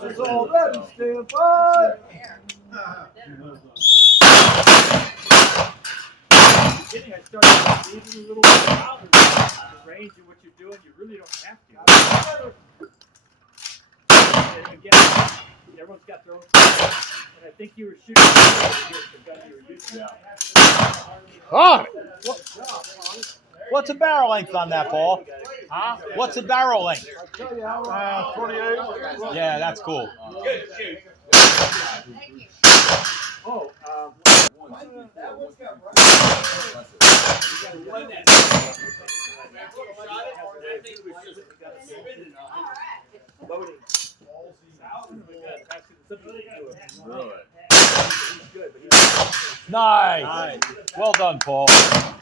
It's all ready. Stand by. Beginning, I started losing a little bit out of the range of what you're doing. You really don't have to. And again, everyone's got their own. And I think you were shooting the gun you were using. Oh! What's the barrel length on that ball? Huh? What's the barrel length? 28. Yeah, that's cool. Good shoot. Oh, Nice. Well done, Paul.